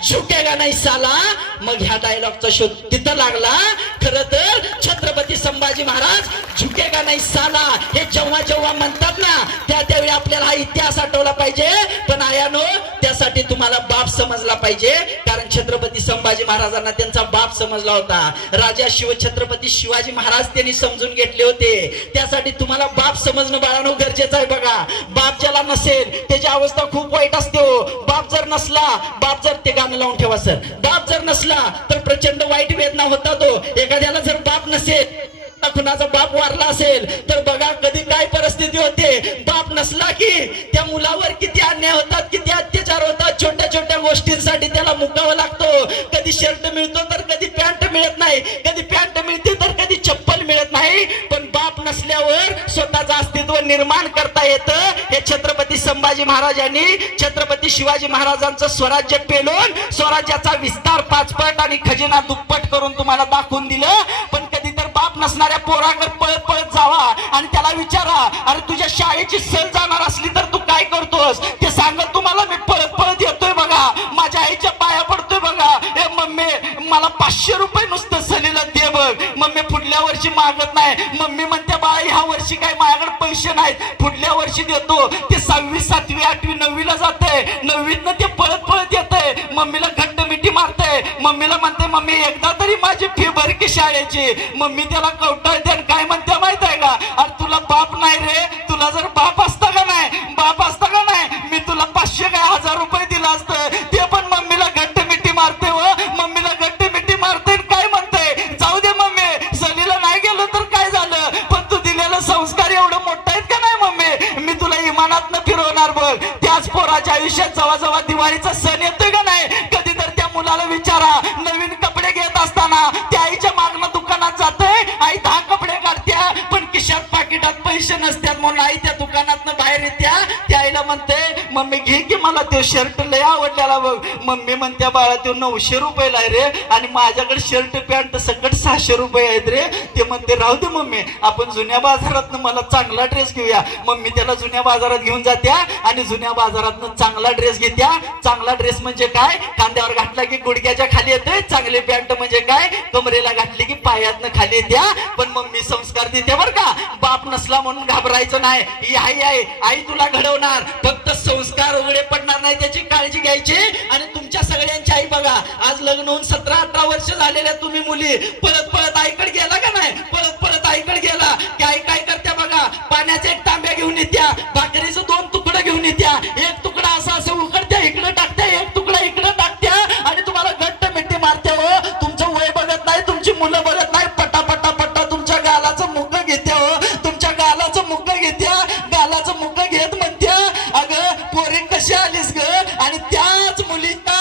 झुकेगा नाही साला. मग ह्या डायलॉगचा शोध तिथं लागला. खरं तर छत्रपती संभाजी महाराज झुकेगा नाही साला हे जेव्हा जेव्हा म्हणतात ना, त्यावेळी आपल्याला हा इतिहास आठवला पाहिजे. पण आयानो, त्यासाठी तुम्हाला बाप समजला पाहिजे, कारण छत्रपती संभाजी महाराजांना त्यांचा बाप समजला होता. राजा छत्रपती शिवाजी महाराज त्यांनी समजून घेतले होते. त्यासाठी तुम्हाला बाप समजणं बाळांनो गरजेचं आहे. बघा, बाप ज्याला नसेल त्याची अवस्था खूप वाईट असते. हो, बाप जर नसला, बाप जर ते गाणं लावून ठेवा सर, बाप जर नसला तर प्रचंड वाईट वेदना होतात. हो, एखाद्याला जर बाप नसेल, कुणाचा बाप वारला असेल तर बघा कधी काय परिस्थिती होते. बाप नसला की त्या मुलावर किती अन्याय होतात, किती अत्याचार होतात. छोट्या छोट्या गोष्टींसाठी त्याला मुकावं लागतो. कधी शर्ट मिळतो तर कधी पॅन्ट मिळत नाही, कधी पॅन्ट मिळते तर कधी चप्पल मिळत नाही. पण बाप नसल्यावर स्वतःचं अस्तित्व निर्माण करता येतं. हे छत्रपती संभाजी महाराजांनी छत्रपती शिवाजी महाराजांचं स्वराज्य पेलून स्वराज्याचा विस्तार 5 पट आणि खजिना दुप्पट करून तुम्हाला दाखवून दिलं. पण कधी तर बाप नसणाऱ्या पोराकडे पळत पळत जावा आणि त्याला विचारा, अरे तुझ्या शाळेची सहल जाणार असली तर तू काय करतोस? ते सांगत तुम्हाला मी पळत पळत येतोय बघा, माझ्या आईच्या पाया पडतोय बघा. ए मम्मी, मला 500 रुपये नुसतं सहलीला दे बघ. मम्मी पुढल्या वर्षी मागत नाही. मम्मी म्हणते बाळा ह्या वर्षी काय माझ्याकडे पैसे नाहीत, पुढल्या वर्षी देतो. ते 6वी 7वी 8वी 9वीला जाते, 9वीतनं ते पळत पळत येतंय. मम्मीला घट्ट मिठी मारते. मम्मीला म्हणते मम्मी एकदा तरी माझी फी भर की शाळेची. मम्मी त्याला कवटाळते आणि काय म्हणते माहित आहे का, अरे तुला बाप नाही रे, तुला जर बाप असता का नाही, बाप असता का नाही, मी तुला 500 काय 1000 रुपये दिला असतं. ते पण मम्मीला घट्ट मिठी मारते. व मम्मीला घट्ट मिठी मारते. काय म्हणते, जाऊ दे मम्मी, सहलीला नाही गेलो तर काय झालं, पण तू दिलेला संस्कार एवढं मोठं आहेत का नाही मम्मी, मी तुला इमानातनं फिरवणार बघ. त्याच पोराच्या आयुष्यात जेव्हा जेव्हा दिवाळीचा सण येतोय का नाही, कधी तर त्या मुलाला विचारा, नवीन कपडे घेत असताना त्या आईच्या मागणं दुकानात जाते, आई 10 कपडे काढत्या पण खिशात पाकिटात पैसे नसतात. म्हणून आई त्या दुकानातनं बाहेर येत्या. त्या आईला म्हणते मम्मी घे की मला ते शर्ट लय आवडलेला बघ. मम्मी म्हणत्या बाळा तो 900 रुपयाला आहे रे आणि माझ्याकडे शर्ट पॅन्ट सकट 600 रुपये आहेत रे. ते म्हणते राहू दे मम्मी, आपण जुन्या बाजारातनं मला चांगला ड्रेस घेऊया. मम्मी त्याला जुन्या बाजारात घेऊन जात्या आणि जुन्या बाजारातनं चांगला ड्रेस घेत्या. चांगला ड्रेस म्हणजे काय, खांद्यावर घातला की गुडघ्याच्या खाली येतोय. चांगले पॅन्ट म्हणजे काय, कमरेला घातली की पायातनं खाली येत्या. पण मम्मी संस्कार देते बरं का, बाप नसला म्हणून घाबरायचं नाही. ही आई आहे, आई तुला घडवणार, फक्त संस्कार उघडे पडणार नाही त्याची काळजी घ्यायची. आणि तुमच्या सगळ्यांची आई बघा, आज लग्न होऊन 17-18 वर्ष झालेल्या तुम्ही मुली पळत पळत आईकडे गेला का नाही, पळत पळत आईकडे गेला की आई काय करत्या बघा, पाण्याचा 1 तांब्या घेऊन येत्या, भाकरीचं 2 तुकडं घेऊन येत्या, 1 तुकडा असं असं उकडत्या इकडे टाकत्या, 1 तुकडा इकडे टाकत्या आणि तुम्हाला घट्ट मिठी मारत्या. हो, तुमचं वय बघत नाही, तुमची मुलं बघत नाही, पटापटा पट्टा तुमच्या गालाचं मुग्ग घेत्या. हो, तुमच्या गालाचं मुग्ग घेत्या, गालाचं मुग्ग घेत म्हणत्या अगं पोरी कशी आलीस ग. आणि त्याच मुलीच्या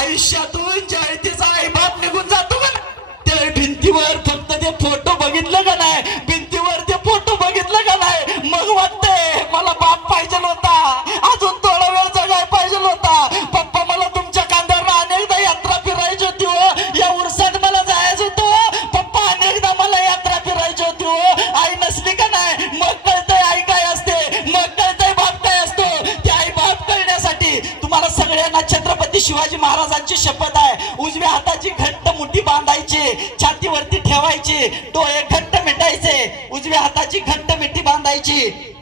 आयुष्यातून ज्यावेळी तिचा आईबाप निघून जातो का त्या भिंतीवर फक्त ते फोटो बघितलं का नाही, भिंतीवर ते फोटो बघितलं का नाही, मग शिवाजी महाराजांची शपथ आहे. उजव्या हाताची घट्ट मुठी बांधायची, छातीवरती ठेवायची, डोळे घट्ट मिटायचे. उजव्या हाताची घट्ट मिठी बांधायची,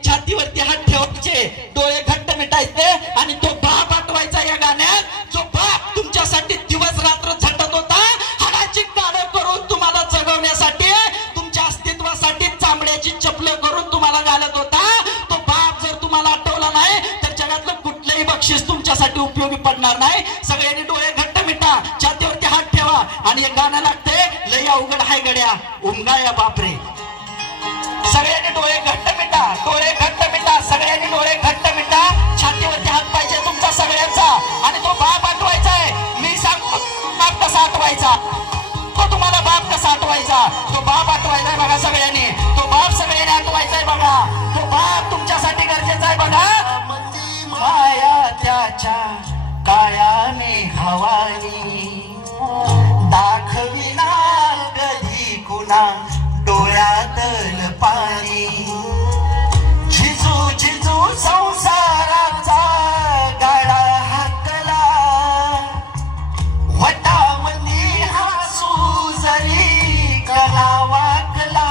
छातीवरती हात ठेवायचे, डोळे घट्ट मिटायचे आणि तो बाप आठवायचा या गाण्यात. जो बाप तुमच्यासाठी दिवस रात्र झटत होता, हाडाची काढ करून तुम्हाला जगवण्यासाठी, तुमच्या अस्तित्वासाठी चामड्याची चपल करून तुम्हाला घालत होता. तो बाप जर तुम्हाला आठवला नाही तर जगातलं कुठलंही बक्षीस तुमच्यासाठी उपयोगी पडणार नाही. सगळ्यांनी डोळे घट्ट मिटा, छातीवरती हात ठेवा आणि एक गाणं लागते, लय अवघड हाय गड्या उमगा या बापरे. सगळ्यांनी डोळे घट्ट मिटा, डोळे घट्ट मिटा, सगळ्यांनी डोळे घट्ट मिटा. छातीवरती हात पाहिजे तुमचा सगळ्यांचा आणि तो बाप आठवायचा आहे. मी सांगतो बाप कसा आठवायचा, तो तुम्हाला बाप कसा आठवायचा. तो बाप आठवायचा आहे बघा सगळ्यांनी, तो बाप सगळ्यांनी आठवायचा आहे बघा. तो बाप तुमच्यासाठी गरजेचा आहे बघा. माया त्याच्या कायाने हवानी दाखविणार कधी कुणा डोळ्यातल पाणी. झिजू झिजू संसाराचा गाडा हाकला, वटावली हसू जरी गला वाकला.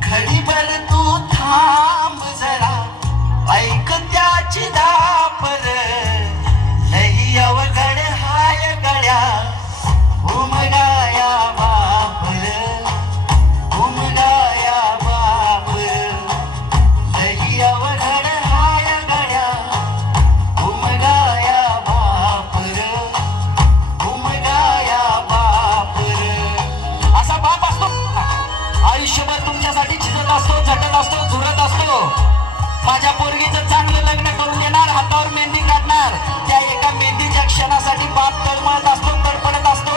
घडीभर तू थांब जरा, ऐक त्याची दापर, लई अवघड हाय गड्या उमगाया बापर, उमगाया बापर, लई अवघड हाय गड्या उमगाया बापर, उमगाया बापर. असा बाप असतो आयुष्यभर तुमच्यासाठी झिजत असतो, झटत असतो, झुरत असतो. माझ्या पोरगीचं चांगलं लग्न करून देणार, हातावर मेहंदी काढणार. त्या एका मेहंदीच्या क्षणासाठी बाप तळमळत असतो, तडपडत असतो.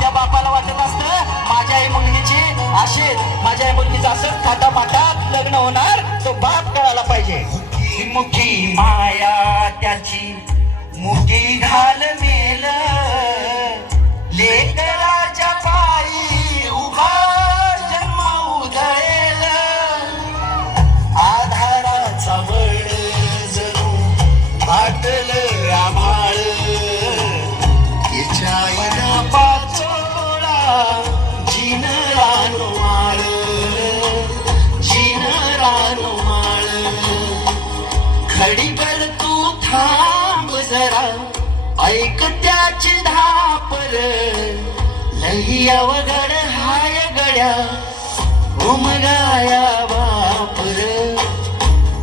त्या बापाला वाटत असतं माझ्या आई मुलगीची असेल, माझ्या आई मुलगीचं असं थाटामाटात लग्न होणार. तो बाप कळायला पाहिजे. मुखी माया त्याची मुठी घाल मेल, लेकराच्या पायी उभा जन्म उधळेल. आधाराचा बळ जणू वाटल आभाळ, तिच्या आईला पाचोळा जीन रानो माळ, जीन रानो माळ. घडीभर तू थांब जरा, ऐक त्याची धापर, लई अवघड हाय गड्या उमगाया बापर,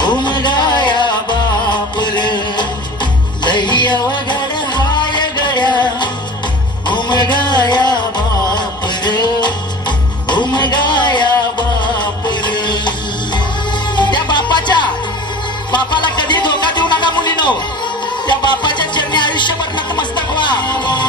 उमगाया बापर, लई अवघड हाय गड्या उमगाया बापर, उमगाया बापर. त्या बापाला कधी धोका देऊ नका मुलीनो. त्या बापाच्या चरणी आयुष्यभर नतमस्तक व्हा.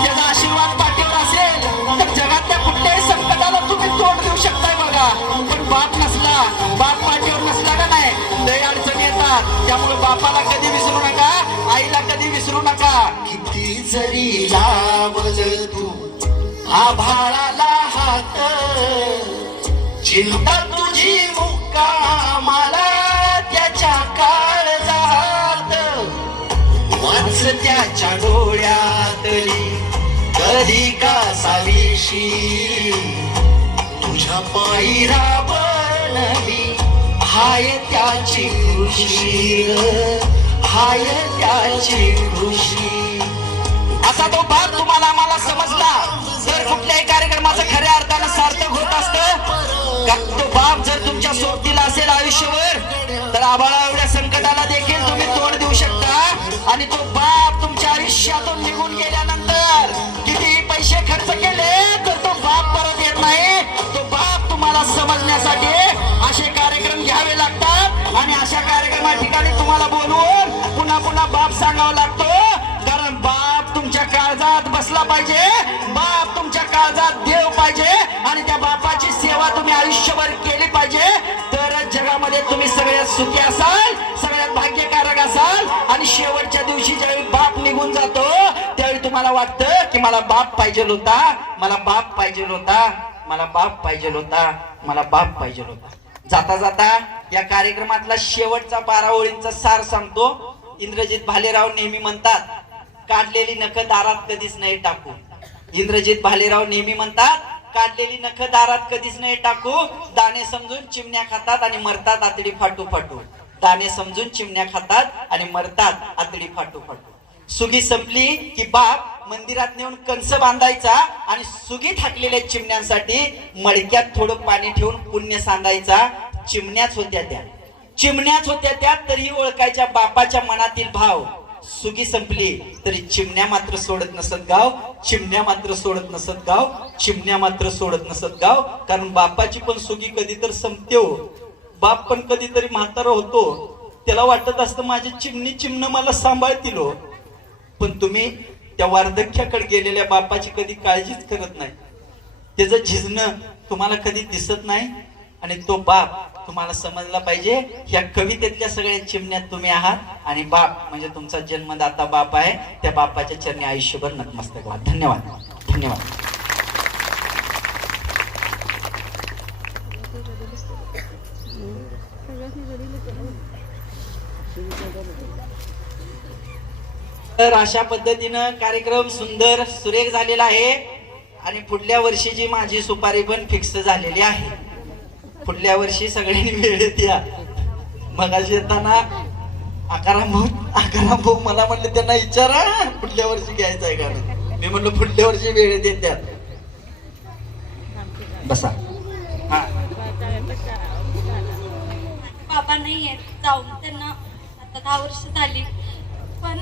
त्याचा आशीर्वाद पाठीवर असेल तर जगातल्या कुठल्याही संकटाला तुम्ही तोंड देऊ शकताय बघा. पण बाप नसला, बाप पाठीवर नसला का नाही, लय अडचणी येतात. त्यामुळे बापाला कधी विसरू नका, आईला कधी विसरू नका. किती जरी लावल तू आभाळाला हात, चिंता तुझी मुक्कामाला त्याच्या काळजात. वाच त्याच्या डोळ्यातली कधी का साविशी, तुझ्या पायी राबणवी हाय त्याची खुशी, हाय त्याची खुशी. असा तो बाप तुम्हाला आम्हाला समजला जर कुठल्याही कार्यक्रमाचं खऱ्या अर्थानं सार्थक होत असतं. तो बाप जर तुमच्या सोबतीला असेल आयुष्यभर तर आबाळा एवढ्या संकटाला देखील तुम्ही तोंड देऊ शकता. आणि तो बाप तुमच्या आयुष्यातून निघून गेल्यानंतर कितीही पैसे खर्च केले तर तो बाप परत येत नाही. तो बाप तुम्हाला समजण्यासाठी असे कार्यक्रम घ्यावे लागतात आणि अशा कार्यक्रमा ठिकाणी तुम्हाला बोलवून पुन्हा पुन्हा बाप सांगावा लागतो. कारण बाप तुमच्या काळजात बसला पाहिजे, बाप तुमच्या काळजात देव पाहिजे आणि त्या बापाची सेवा तुम्ही आयुष्यभर केली पाहिजे. तरच जगामध्ये तुम्ही सगळ्यात सुखी असाल, सगळ्यात भाग्यकारक असाल. आणि शेवटच्या दिवशी ज्यावेळी बाप निघून जातो त्यावेळी तुम्हाला वाटतं की मला बाप पाहिजे होता, मला बाप पाहिजे होता, मला बाप पाहिजे होता, मला बाप पाहिजे होता. जाता जाता या कार्यक्रमातला शेवटचा 12 ओळींचा सार सांगतो. इंद्रजित भालेराव नेहमी म्हणतात काढलेली नख दारात कधीच नाही टाकू. इंद्रजित भालेराव नेहमी म्हणतात, काढलेली नख दारात कधीच नाही टाकू. दाणे समजून चिमण्या खातात आणि मरतात आतडी फाटू फाटू. दाणे समजून चिमण्या खातात आणि मरतात आतडी फाटू फाटू. सुगी संपली की बाप मंदिरात नेऊन कंस बांधायचा आणि सुगी थाकलेल्या चिमण्यांसाठी मडक्यात थोडं पाणी ठेवून पुण्य सांडायचा. चिमण्याच होत्या त्या, चिमण्याच होत्या त्या, तरी ओळखायच्या बापाच्या मनातील भाव. सुगी संपली तरी चिमण्या मात्र सोडत नसत गाव. चिमण्या मात्र सोडत नसत गाव. चिमण्या मात्र सोडत नसत गाव. कारण बापाची पण सुगी कधी तर संपते हो. बाप पण कधीतरी म्हातारा होतो, त्याला वाटत असतं माझी चिमणी चिमणं मला सांभाळतील हो. पण तुम्ही त्या वार्धक्याकडे गेलेल्या बापाची कधी काळजीच करत नाही. त्याचं झिजणं तुम्हाला कधी दिसत नाही. आणि तो बाप तुम्हाला समजला पाहिजे. ह्या कवितेतल्या सगळ्या चिमण्यात तुम्ही आहात आणि बाप म्हणजे तुमचा जन्मदाता बाप आहे. त्या बापाच्या चरणी आयुष्यभर नतमस्तक व्हा. धन्यवाद, धन्यवाद. तर अशा पद्धतीनं कार्यक्रम सुंदर सुरेख झालेला आहे आणि पुढल्या वर्षीची माझी सुपारी पण फिक्स झालेली आहे. पुढल्या वर्षी सगळ्यांनी वेळेत या. मगाशी येताना आकाराम भाऊ मला म्हणले त्यांना विचारा पुढल्या वर्षी घ्यायचं आहे का. मी म्हणलो पुढल्या वर्षी वेळेत येत्यात. बसा. हा बाबा नाही आहेत जाऊन, त्यांना आता 10 वर्ष झाली. पण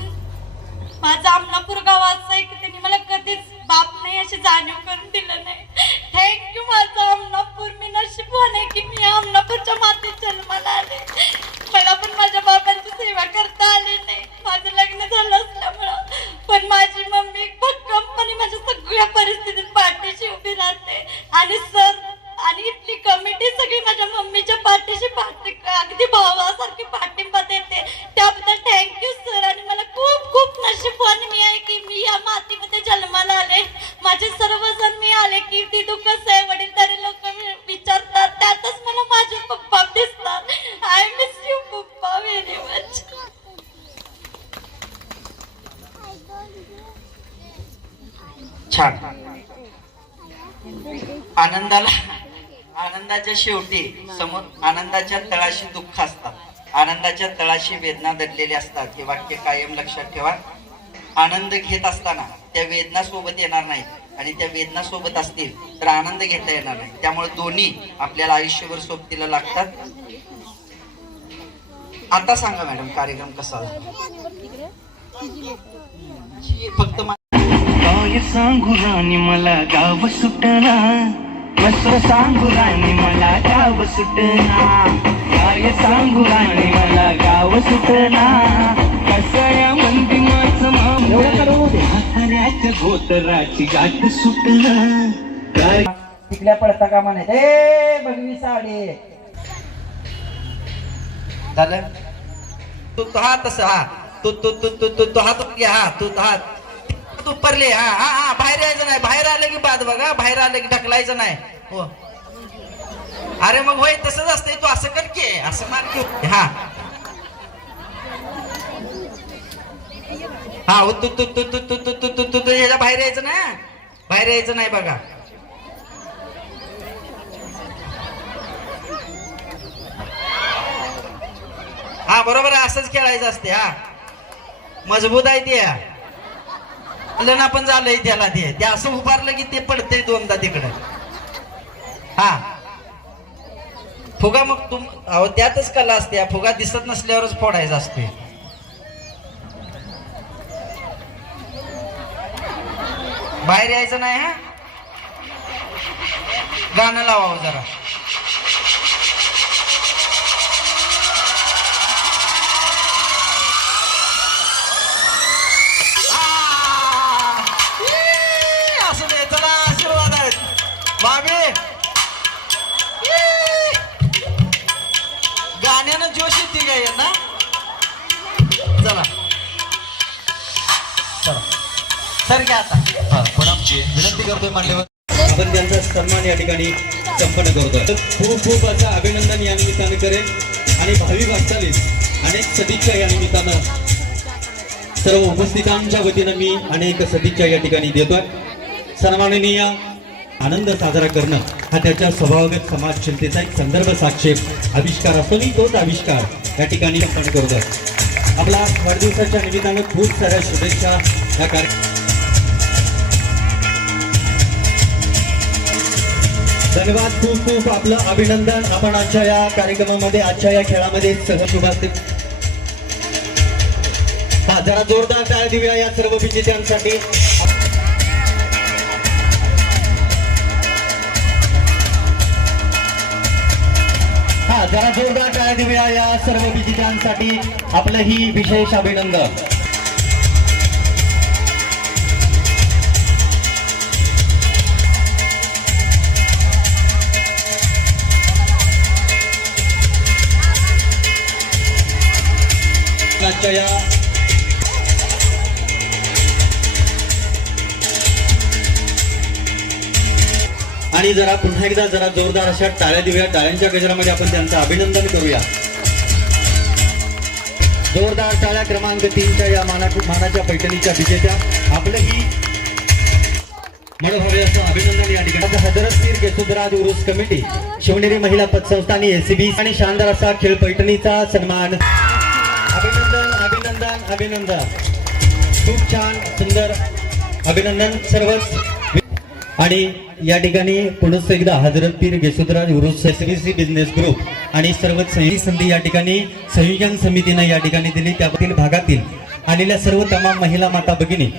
माझा अमलापूर गावाचा आहे की त्यांनी मला कधीच बाप नाही अशी जाणीव करून दिलं नाही. थँक्यू माझा अमलापूर. मी नशीबवान आहे की मी अमलापूरच्या मातीत जन्माला आले. मला पण माझ्या बाबांची सेवा करता आली नाही, माझं लग्न झालं असल्यामुळं. पण माझी मम्मी भक्कमपणे माझ्या सगळ्या परिस्थितीत पाठीशी उभी राहते. आणि सर आणि इथली कमिटी सगळी माझ्या मम्मीच्या पाठीशी अगदी भावासारखी पाठिंबा देते. त्याबद्दल थँक्यू सर. आणि मला खूप खूप नशीबवान मी आहे की मी या मातीमध्ये जन्माला आले. माझे सर्वजण मी आले की ती दुःख आहे वडीलधारी लोक विचारतात, त्यातच मला माझे पप्पा दिसतात. आय मिस यू पप्पा व्हेरी मच. छान. आनंदाच्या शेवटी समोर आनंदाच्या तळाशी दुःख असतात, आनंदाच्या तळाशी वेदना दडलेली असतात. हे वाक्य कायम लक्षात ठेवा. आनंद घेत असताना त्या वेदना सोबत येणार नाहीत आणि त्या वेदना सोबत असतील तर आनंद घेता येणार नाही. त्यामुळे दोन्ही आपल्याला आयुष्यभर सोबतीला लागतात. आता सांगा मॅडम कार्यक्रम कसा झाला. फक्त काय सांगू राणी मला गाव सुटना, मस्त सांगू राणी मला गाव सुटना. काय सांगू राणी मला गाव सुटना, कसया मंदी माझं म्हाताऱ्याच्या गोतराची गाठ सुटना. काय टिकल्या पडता का म्हणे ए बघवी साडे झालं. तू हात तसं हा तू हात घ्या. हा तू हात तू परले. हा हा हा बाहेर यायचं नाही. बाहेर आलं की बाद बघा, बाहेर आलं की ढकलायचं नाही हो. अरे मग होय तसंच असतंय. तू असं कर की असं मार की. हा हा तू याच्या बाहेर यायचं ना, बाहेर यायचं नाही बघा. हा बरोबर आहे, असंच खेळायचं असते. हा मजबूत आहे ते. लना पण झालंय त्याला ते असं उभारलं की ते पडतंय दोनदा तिकडं. हा फुगा मग त्यातच कला असते. फुगा दिसत नसल्यावरच फोडायचा असते. बाहेर यायचं नाही. हा गाणं लावावं जरा. असं दे चला, आशीर्वाद आहेत बाबी. गाण्यानं जोश येते काय ना. चला चला सर घ्या आता. पण आमची विनंती करतोय मान्यवर आपण त्यांचा सन्मान या ठिकाणी संपन्न करतोय. खूप खूप असं अभिनंदन या निमित्तानं करेन आणि भावी वाटचालीस अनेक सदिच्छा या निमित्तानं सर्व उपस्थितांच्या वतीनं मी अनेक सदिच्छा या ठिकाणी देतोय. सन्माननीय आनंद साजरा करणं हा त्याच्या स्वभावगत समाजशीलतेचा एक संदर्भ साक्षेप आविष्कार असतो आणि तोच आविष्कार या ठिकाणी आपण करतोय. आपला वाढदिवसाच्या निमित्तानं खूप साऱ्या शुभेच्छा या कार्यक्रम. धन्यवाद, खूप खूप आपलं अभिनंदन. आपण आजच्या या कार्यक्रमामध्ये आजच्या या खेळामध्ये सहभागी असते. हा जरा जोरदार टाळ्या देऊया या सर्व विजेत्यांसाठी. हा जरा जोरदार टाळ्या देऊया या सर्व विजेत्यांसाठी. आपलंही विशेष अभिनंदन. आजच्या या आणि जरा पुन्हा एकदा जरा जोरदार अशा टाळ्या देऊया. टाळ्यांच्या गजरामध्ये आपण त्यांचं अभिनंदन करूया. जोरदार टाळ्या क्रमांक 3च्या या मानाच्या पैठणीच्या विजेत्या आपलंही मनोभावे असं अभिनंदन या ठिकाणी. हजरत पीर केसुदराज उरूस कमिटी, शिवनेरी महिला पतसंस्थानी, एसीबी आणि शानदार असा खेळ पैठणीचा सन्मान. अभिनंदन अभिनंदन अभिनंदन. खूप छान सुंदर अभिनंदन सर्वच. आणि या ठिकाणी पुनश्च एकदा हजरत पीर केसुदराज उरूस एसबीसी बिझनेस ग्रुप आणि सर्वच संधी या ठिकाणी संयोजन समितीने या ठिकाणी दिली. त्यातील भागातील आलेल्या सर्व तमाम महिला माता भगिनी